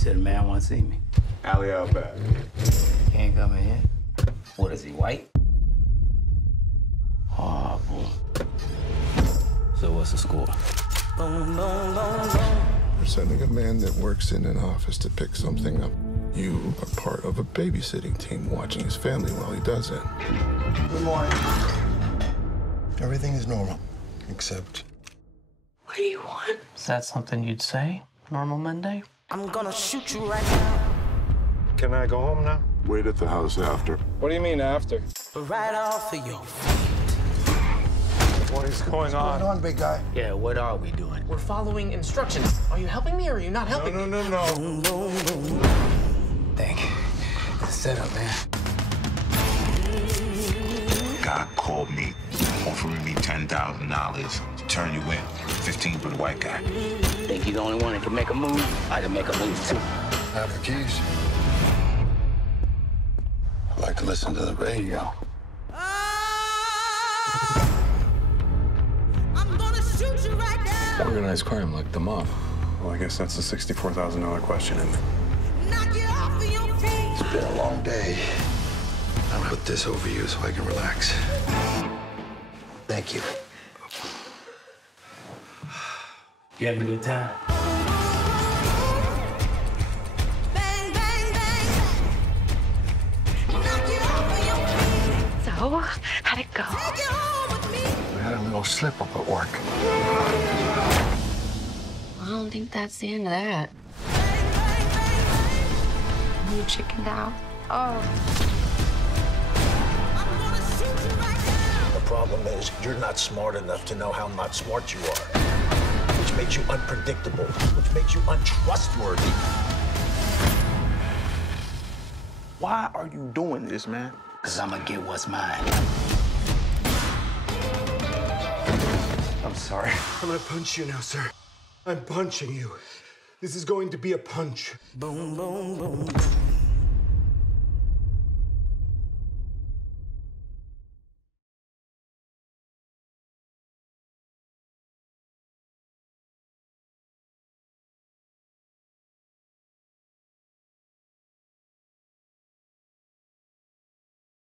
said a man wants to see me. Alley out back. Can't come in here. What is he, white? Oh, boy. So what's the score? We're sending a man that works in an office to pick something up. You are part of a babysitting team watching his family while he does it. Good morning. Everything is normal, except... What do you want? Is that something you'd say? Normal Monday? I'm gonna shoot you right now. Can I go home now? Wait at the house after. What do you mean after? Right off of your What is going on? Come on, big guy. Yeah, what are we doing? We're following instructions. Are you helping me or are you not helping me? No. Thank you. Set up, man. God called me, offering me $10,000 to turn you in. 15 for the white guy. Think you're the only one that can make a move? I can make a move, too. Have the keys. I like to listen to the radio. I'm gonna shoot you right now. Organized crime like the mob. Well, I guess that's the $64,000 question, isn't it? Knock you off of your feet. It's been a long day. I'll put this over you so I can relax. Thank you. You having a good time? Bang, bang, bang. Knock you off of your feet. So, how'd it go? Take you home with me. We had a little slip up at work. I don't think that's the end of that. You chickened out. Oh. I'm gonna shoot you right now. The problem is you're not smart enough to know how not smart you are, which makes you unpredictable, which makes you untrustworthy. Why are you doing this, man? Because I'm going to get what's mine. I'm sorry. I'm gonna punch you now, sir. I'm punching you. This is going to be a punch. Boom, boom, boom, boom.